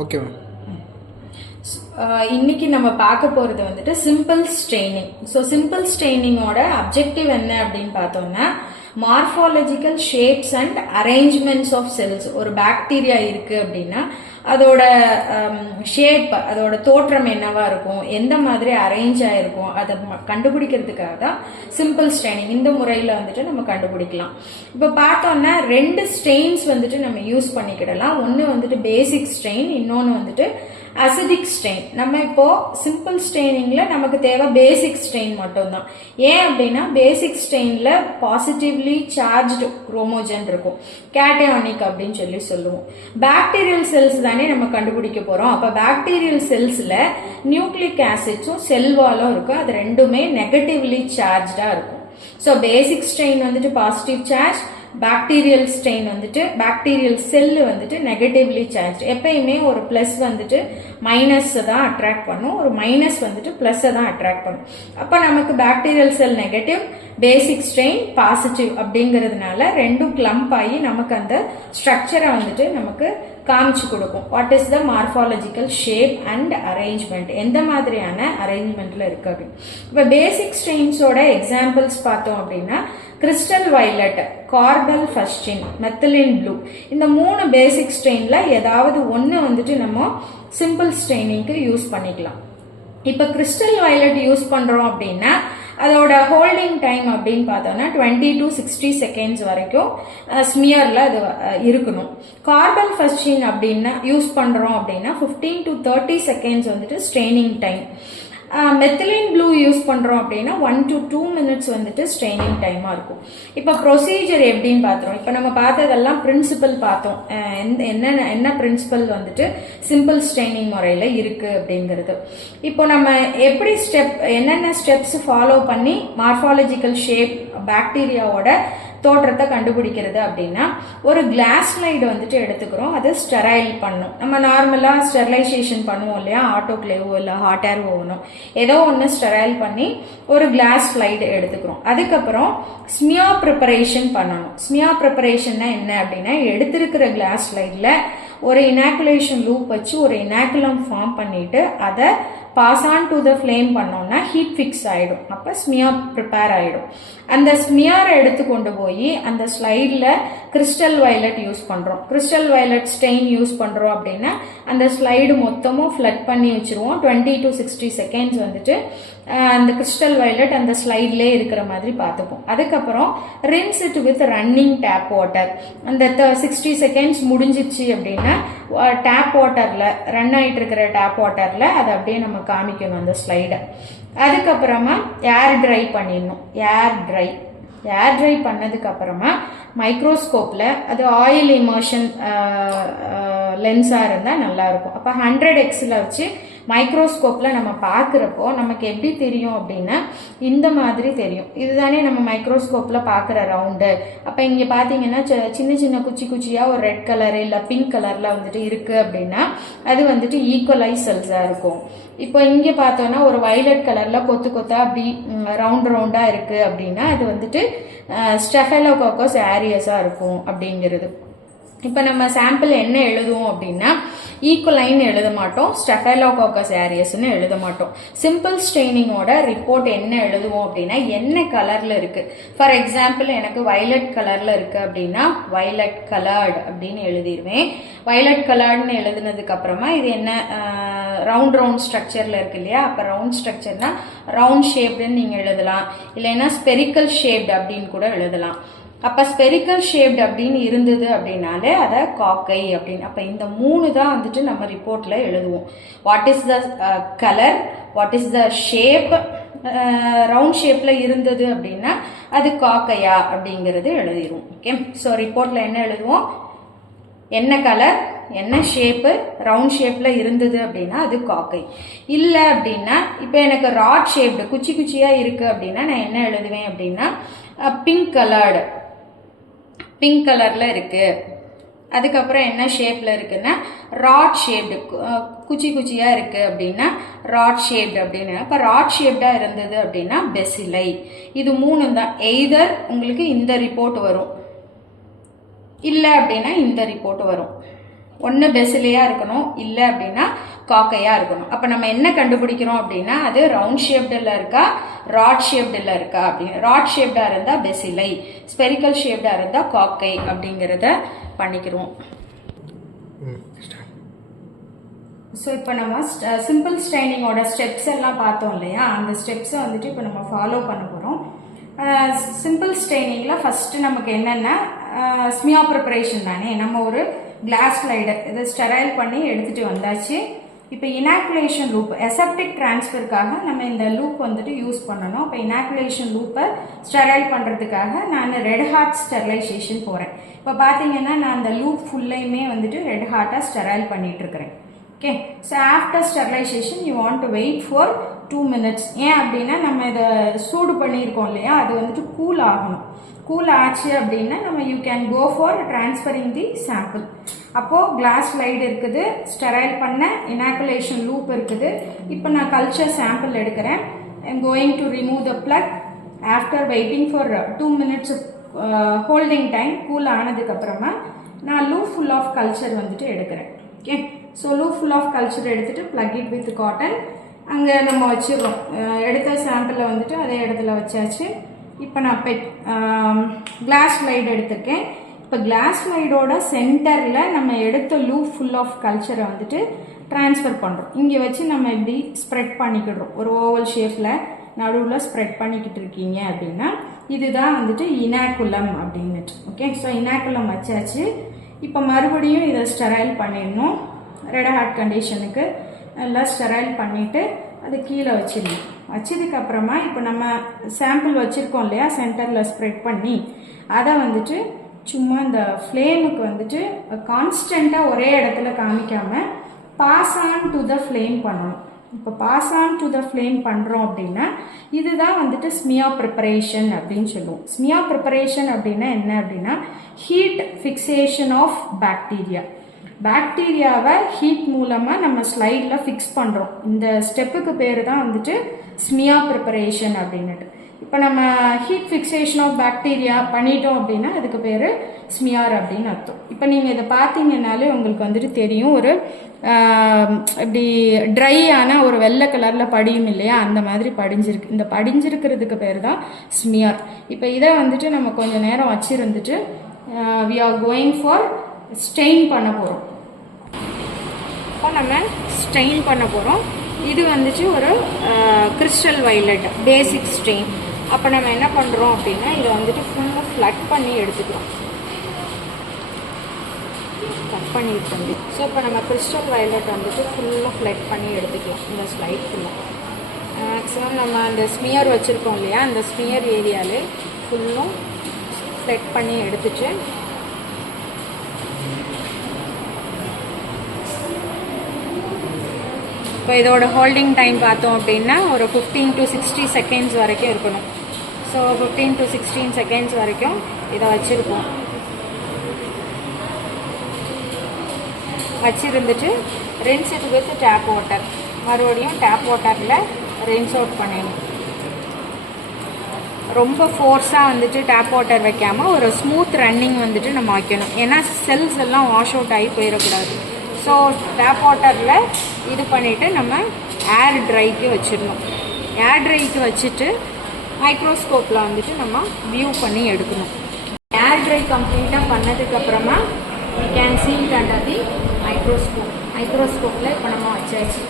Okay ma'am. இன்னைக்கு நம்ம பார்க்க போறது வந்துட்டு சிம்பிள் ஸ்ட்ரெயினிங். ஸோ சிம்பிள் ஸ்ட்ரெயினிங்கோட அப்ஜெக்டிவ் என்ன அப்படின்னு பார்த்தோம்னா, morphological shapes and arrangements of cells. ஒரு பாக்டீரியா இருக்கு அப்படின்னா அதோட ஷேப், அதோட தோற்றம் என்னவா இருக்கும், எந்த மாதிரி அரேஞ்ச் ஆயிருக்கும், அதை கண்டுபிடிக்கிறதுக்காக தான் சிம்பிள் ஸ்ட்ரெயினிங். இந்த முறையில் வந்துட்டு நம்ம கண்டுபிடிக்கலாம். இப்போ பார்த்தோம்னா 2 ஸ்ட்ரெயின்ஸ் வந்துட்டு நம்ம யூஸ் பண்ணிக்கிடலாம். ஒன்று வந்துட்டு பேசிக் ஸ்ட்ரெயின், இன்னொன்று வந்துட்டு அசிடிக் ஸ்ட்ரெயின். நம்ம இப்போ சிம்பிள் ஸ்ட்ரெயினிங்ல நமக்கு தேவை பேசிக் ஸ்ட்ரெயின் மட்டும்தான். ஏன் அப்படின்னா பேசிக் ஸ்ட்ரெயின்ல பாசிட்டிவ்லி சார்ஜ்டு குரோமோஜன் இருக்கும், கேட்டயானிக் அப்படின்னு சொல்லுவோம். பாக்டீரியல் செல்ஸ் தானே நம்ம கண்டுபிடிக்க போறோம். அப்ப பாக்டீரியல் செல்ஸ்ல நியூக்ளிக் ஆசிட்ஸும் செல் வாலும் இருக்கும். அது ரெண்டுமே நெகட்டிவ்லி சார்ஜ்டா இருக்கும். ஸோ பேசிக் ஸ்ட்ரெயின் வந்துட்டு பாசிட்டிவ் சார்ஜ், பாக்டீரியல் ஸ்ட்ரெயின் வந்துட்டு பாக்டீரியல் செல் வந்துட்டு நெகட்டிவ்லி சார்ஜ். எப்பயுமே ஒரு பிளஸ் வந்துட்டு மைனஸ் தான் அட்ராக்ட் பண்ணும், ஒரு மைனஸ் வந்துட்டு பிளஸ் தான் அட்ராக்ட் பண்ணும். அப்ப நமக்கு பாக்டீரியல் செல் நெகட்டிவ், பேசிக் ஸ்ட்ரெயின் பாசிட்டிவ் அப்படிங்கிறதுனால ரெண்டும் கிளம்ப் ஆகி நமக்கு அந்த ஸ்ட்ரக்சரை வந்துட்டு நமக்கு காமிச்சு கொடுக்கும். What is the morphological shape and arrangement, எந்த மாதிரியான அரேஞ்ச்மெண்ட்ல இருக்கு அப்படின்னு. இப்ப பேசிக் ஸ்ட்ரெயின்ஸோட எக்ஸாம்பிள்ஸ் பார்த்தோம் அப்படின்னா crystal violet, carbol fuchsin, methylene blue. இந்த 3 பேசிக் ஸ்ட்ரெயின்ல ஏதாவது ஒன்று வந்துட்டு நம்ம சிம்பிள் ஸ்ட்ரெயினிங்க்கு யூஸ் பண்ணிக்கலாம். இப்ப கிறிஸ்டல் வயலட் யூஸ் பண்றோம் அப்படின்னா அதோட ஹோல்டிங் டைம் அப்படின்னு பார்த்தோம்னா 20 to 60 செகண்ட்ஸ் வரைக்கும் ஸ்மியர்ல அது இருக்கணும். கார்பன் ஃபஸ்டின் அப்படின்னா யூஸ் பண்றோம் அப்படின்னா 15 to 30 செகண்ட்ஸ் வந்துட்டு ஸ்ட்ரெயினிங் டைம். மெத்திலின் ப்ளூ யூஸ் பண்றோம் அப்படின்னா 1 to 2 minutes வந்துட்டு ஸ்ட்ரெயினிங் டைமா இருக்கும். இப்ப ப்ரொசீஜர் எப்படின்னு பார்த்தோம். இப்ப நம்ம பார்த்ததெல்லாம் பிரின்சிபல் பார்த்தோம், என்ன பிரின்சிபல் வந்துட்டு சிம்பிள் ஸ்ட்ரெயினிங் முறையில இருக்கு அப்படிங்கிறது. இப்போ நம்ம எப்படி என்னென்ன ஸ்டெப்ஸ் ஃபாலோ பண்ணி மார்ஃபாலஜிக்கல் ஷேப் பாக்டீரியாவோட தோற்றத்தை கண்டுபிடிக்கிறது அப்படின்னா, ஒரு கிளாஸ் ஸ்லைடு வந்துட்டு எடுத்துக்கிறோம். அது ஸ்டெரைல் பண்ணும். நம்ம நார்மலா ஸ்டெரிலைசேஷன் பண்ணுவோம் இல்லையா, ஆட்டோக்ளேவோ இல்லை ஹாட் ஏர் ஓவனோ ஏதோ ஒன்று ஸ்டெரைல் பண்ணி ஒரு கிளாஸ் ஸ்லைடு எடுத்துக்கிறோம். அதுக்கப்புறம் ஸ்மியர் ப்ரிப்பரேஷன் பண்ணணும். ஸ்மியர் ப்ரிப்பரேஷன்னா என்ன அப்படின்னா, எடுத்திருக்கிற கிளாஸ் ஸ்லைட்ல ஒரு இனாக்குலேஷன் லூப் வச்சு ஒரு இனாக்குலம் ஃபார்ம் பண்ணிட்டு அதை pass on to the flame பண்ணோம்னா ஹீட் ஃபிக்ஸ் ஆயிடும். அப்ப ஸ்மியர் ப்ரிப்பேர் ஆயிடும். அந்த ஸ்மியரை எடுத்து கொண்டு போய் அந்த ஸ்லைட்ல கிறிஸ்டல் வயலட் யூஸ் பண்றோம். கிறிஸ்டல் வயலட் ஸ்டெயின் யூஸ் பண்றோம் அப்படின்னா அந்த ஸ்லைடு மொத்தமும் ஃபிளட் பண்ணி வச்சிருவோம். 20 to 60 செகண்ட்ஸ் வந்துட்டு அந்த கிறிஸ்டல் வயலட் அந்த ஸ்லைட்லே இருக்கிற மாதிரி பார்த்துப்போம். அதுக்கப்புறம் rinse it with running tap water. அந்த 60 செகண்ட்ஸ் முடிஞ்சிச்சு அப்படின்னா டேப் வாட்டர்ல ரன் ஆயிட்டு இருக்கிற டேப் வாட்டர்ல அதை அப்படியே நம்ம காமிக்கணும் அந்த ஸ்லைடை. அதுக்கப்புறமா ஏர் ட்ரை பண்ணிடணும். ஏர் ட்ரை பண்ணதுக்கு அப்புறமா மைக்ரோஸ்கோப்ல அது ஆயில் இமர்ஷன் லென்ஸா இருந்தா நல்லா இருக்கும். அப்ப 100x வச்சு மைக்ரோஸ்கோப்ல நம்ம பாக்குறப்போ நமக்கு எப்படி தெரியும் அப்படின்னா இந்த மாதிரி தெரியும். இதுதானே நம்ம மைக்ரோஸ்கோப்ல பாக்குற ரவுண்டு. அப்ப இங்க பாத்தீங்கன்னா சின்ன சின்ன குச்சியா ஒரு ரெட் கலர் இல்ல பிங்க் கலர்ல வந்துட்டு இருக்கு அப்படின்னா அது வந்துட்டு ஈக்குவலைஸ் செல்ஸா இருக்கும். இப்போ இங்க பார்த்தோம்னா ஒரு வயலட் கலர்ல கொத்தா அப்படி ரவுண்டா இருக்கு அப்படின்னா அது வந்துட்டு ஸ்டெஃபைலோகாக்கஸ் ஆரியஸா இருக்கும் அப்படிங்கிறது. இப்ப நம்ம சாம்பிள் என்ன எழுதுவோம் அப்படின்னா ஈக்குவலைன் எழுத மாட்டோம், ஸ்டெஃபைலோகாக்கஸ் ஆரியஸ்னு எழுத மாட்டோம். சிம்பிள் ஸ்ட்ரெயினிங்கோட ரிப்போர்ட் என்ன எழுதுவோம் அப்படின்னா என்ன கலர்ல இருக்கு. ஃபார் எக்ஸாம்பிள் எனக்கு வயலட் கலர்ல இருக்கு அப்படின்னா வயலட் கலர்டு அப்படின்னு எழுதிடுவேன். வயலட் கலர்டுன்னு எழுதுனதுக்கு அப்புறமா இது என்ன ரவுண்ட் ஸ்ட்ரக்சர்ல இருக்கு இல்லையா, அப்ப ரவுண்ட் ஸ்ட்ரக்சர்னா ரவுண்ட் ஷேப்டுன்னு நீங்க எழுதலாம், இல்லைன்னா ஸ்பெரிக்கல் ஷேப்டு அப்படின்னு கூட எழுதலாம். அப்ப ஸ்பெரிக்கல் ஷேப்டு அப்படின்னு இருந்தது அப்படின்னாலே அதை காக்கை அப்படின்னு. அப்ப இந்த 3 தான் வந்துட்டு நம்ம ரிப்போர்ட்ல எழுதுவோம். What is the colour, what is the shape, round ஷேப்ல இருந்தது அப்படின்னா அது காக்கையா அப்படிங்கிறது எழுதிடுவோம். ஓகே, ஸோ ரிப்போர்ட்ல என்ன எழுதுவோம், என்ன கலர், என்ன ஷேப்பு, ரவுண்ட் ஷேப்ல இருந்தது அப்படின்னா அது காக்கை. இல்ல அப்படின்னா இப்ப எனக்கு ராட் ஷேப்டு குச்சியா இருக்கு அப்படின்னா நான் என்ன எழுதுவேன் அப்படின்னா பிங்க் கலர்ல இருக்கு. அதுக்கப்புறம் என்ன ஷேப்ல இருக்குன்னா ராட் ஷேப்டு குச்சியா இருக்கு அப்படின்னா ராட் ஷேப்டு அப்படின்னு. அப்ப ராட் ஷேப்டா இருந்தது அப்படின்னா பெசிலை. இது 3 தான். எய்தர் உங்களுக்கு இந்த ரிப்போர்ட் வரும், இல்ல அப்படின்னா இந்த ரிப்போர்ட் வரும். ஒன்று பெசிலையாக இருக்கணும், இல்லை அப்படின்னா காக்கையாக இருக்கணும். அப்போ நம்ம என்ன கண்டுபிடிக்கிறோம் அப்படின்னா அது ரவுண்ட் ஷேப்டில் இருக்கா ராட் ஷேப்டில் இருக்கா அப்படின்னு. ராட் ஷேப்டாக இருந்தால் பெசிலை, ஸ்பெரிக்கல் ஷேப்டாக இருந்தால் காக்கை அப்படிங்கிறத பண்ணிக்கிறோம். ஸோ இப்போ நம்ம சிம்பிள் ஸ்ட்ரைனிங்கோட ஸ்டெப்ஸ் எல்லாம் பார்த்தோம் இல்லையா, அந்த ஸ்டெப்ஸை வந்துட்டு இப்போ நம்ம ஃபாலோ பண்ண போகிறோம். சிம்பிள் ஸ்ட்ரைனிங்கில் ஃபஸ்ட்டு நமக்கு என்னென்னா ஸ்மியா ப்ரிப்பரேஷன் தானே. நம்ம ஒரு கிளாஸ் ஸ்லைடர் இதை ஸ்டெரைல் பண்ணி எடுத்துகிட்டு வந்தாச்சு. இப்போ இனாக்குலேஷன் லூப் அசெப்டிக் டிரான்ஸ்ஃபருக்காக நம்ம இந்த லூப் வந்துட்டு யூஸ் பண்ணணும். இப்போ இனாக்குலேஷன் லூப்பை ஸ்டெரைல் பண்ணுறதுக்காக நான் ரெட் ஹாட் ஸ்டெரிலைசேஷன் போகிறேன். இப்போ பார்த்தீங்கன்னா நான் அந்த லூப் ஃபுல்லையுமே வந்துட்டு ரெட் ஹாட்டாக ஸ்டெரைல் பண்ணிகிட்ருக்கிறேன். Okay, so after sterilization you want to wait for 2 minutes. ஏன் அப்படின்னா நம்ம இதை சூடு பண்ணியிருக்கோம் இல்லையா, அது வந்துட்டு கூல் ஆகணும். கூல் ஆச்சு அப்படின்னா நம்ம you can go for transferring the sample. அப்போது கிளாஸ் ஸ்லைடு இருக்குது, ஸ்டெரைல் பண்ண இனாக்குலேஷன் லூப் இருக்குது. இப்போ நான் கல்ச்சர் சாம்பிள் எடுக்கிறேன். I am going to remove the plug after waiting for 2 minutes holding time. Cool ஆனதுக்கப்புறமா நான் லூப் ஃபுல் ஆஃப் கல்ச்சர் வந்துட்டு எடுக்கிறேன். Okay, so loop full of culture எடுத்துகிட்டு பிளக் இட் வித் காட்டன் அங்கே நம்ம வச்சிடுறோம். எடுத்த சாம்பிளை வந்துட்டு அதே இடத்துல வச்சாச்சு. இப்போ நான் கிளாஸ் ஸ்லைடு எடுத்திருக்கேன். இப்போ கிளாஸ் ஸ்லைடோட சென்டரில் நம்ம எடுத்த லூப் ஃபுல் ஆஃப் கல்ச்சரை வந்துட்டு ட்ரான்ஸ்ஃபர் பண்ணுறோம். இங்கே வச்சு நம்ம இப்படி ஸ்ப்ரெட் பண்ணிக்கிடுறோம். ஒரு ஓவல் ஷேப்பில் நடுவில் ஸ்ப்ரெட் பண்ணிக்கிட்டு இருக்கீங்க அப்படின்னா இதுதான் வந்துட்டு இனாக்குலம் அப்படின்னுட்டு. ஓகே, ஸோ இனாக்குலம் வச்சாச்சு. இப்போ மறுபடியும் இதை ஸ்டெரைல் பண்ணிடணும். ரெட் ஹாட் கண்டிஷனுக்கு நல்லா ஸ்டெரைல் பண்ணிவிட்டு அது கீழே வச்சிடணும். வச்சதுக்கப்புறமா இப்போ நம்ம சாம்பிள் வச்சுருக்கோம் இல்லையா, சென்டரில் ஸ்ப்ரெட் பண்ணி அதை வந்துட்டு சும்மா இந்த ஃப்ளேமுக்கு வந்துட்டு கான்ஸ்டண்ட்டாக ஒரே இடத்துல காமிக்காமல் pass on to the flame பண்ணணும். இப்போ pass on to the flame பண்ணுறோம் அப்படின்னா இதுதான் வந்துட்டு ஸ்மியா ப்ரிப்பரேஷன் அப்படின்னு சொல்லுவோம். ஸ்மியா ப்ரிப்பரேஷன் அப்படின்னா என்ன அப்படின்னா ஹீட் ஃபிக்சேஷன் ஆஃப் பாக்டீரியா. பாக்டீரியாவை ஹீட் மூலமாக நம்ம ஸ்லைடில் ஃபிக்ஸ் பண்ணுறோம். இந்த ஸ்டெப்புக்கு பேர் தான் வந்துட்டு ஸ்மியா ப்ரிப்பரேஷன் அப்படின்னுட்டு. இப்போ நம்ம ஹீட் ஃபிக்சேஷன் ஆஃப் பாக்டீரியா பண்ணிட்டோம் அப்படின்னா அதுக்கு பேர் ஸ்மியார் அப்படின்னு அர்த்தம். இப்போ நீங்கள் இதை பார்த்தீங்கன்னாலே உங்களுக்கு வந்துட்டு தெரியும், ஒரு இப்படி ட்ரையான ஒரு வெள்ளை கலரில் படியும் இல்லையா, அந்த மாதிரி படிஞ்சிருக்கு. இந்த படிஞ்சிருக்கிறதுக்கு பேர் தான் ஸ்மியார். இப்போ இதை வந்துட்டு நம்ம கொஞ்சம் நேரம் வச்சுருந்துட்டு we are going for stain பண்ண போகிறோம். இப்போ நம்ம ஸ்டெயின் பண்ண போகிறோம். இது வந்துட்டு ஒரு கிறிஸ்டல் வயலட் பேசிக் ஸ்டெயின். அப்போ நம்ம என்ன பண்ணுறோம் அப்படின்னா இதை வந்துட்டு ஃபுல்லாக ஃப்ளட் பண்ணி எடுத்துக்கிறோம். ஃப்ளட் பண்ணியிருக்கோம். ஸோ இப்போ நம்ம கிறிஸ்டல் வயலட் வந்துட்டு ஃபுல்லாக ஃப்ளட் பண்ணி எடுத்துக்கலாம். இந்த ஸ்லைட் ஃபுல்லாக மேக்ஸிமம் நம்ம அந்த ஸ்மியர் வச்சுருக்கோம் இல்லையா, அந்த ஸ்மியர் ஏரியாலே ஃபுல்லும் ஃப்ளட் பண்ணி எடுத்துட்டு இப்போ இதோட ஹோல்டிங் டைம் பார்த்தோம் அப்படின்னா ஒரு 15 to 60 seconds வரைக்கும் இருக்கணும். ஸோ 15 to 16 seconds வரைக்கும் இதை வச்சுருக்கோம். வச்சுருந்துட்டு rinse it with tap water. மறுபடியும் டேப் வாட்டரில் ரின்ஸ் அவுட் பண்ணிடணும். ரொம்ப ஃபோர்ஸாக வந்துட்டு டேப் வாட்டர் வைக்காமல் ஒரு ஸ்மூத் ரன்னிங் வந்துட்டு நம்ம வைக்கணும். ஏன்னா செல்ஸ் எல்லாம் வாஷ் அவுட் ஆகி போயிடக்கூடாது. ஸோ டேப் வாட்டரில் இது பண்ணிவிட்டு நம்ம ஏர் ட்ரைக்கு வச்சிடணும். ஏர் ட்ரைக்கு வச்சுட்டு மைக்ரோஸ்கோப்பில் வந்துட்டு நம்ம வியூ பண்ணி எடுக்கணும். ஏர் ட்ரை கம்ப்ளீட்டாக பண்ணதுக்கப்புறமா you can see it under the மைக்ரோஸ்கோப்பில் இப்போ நம்ம வச்சாச்சு.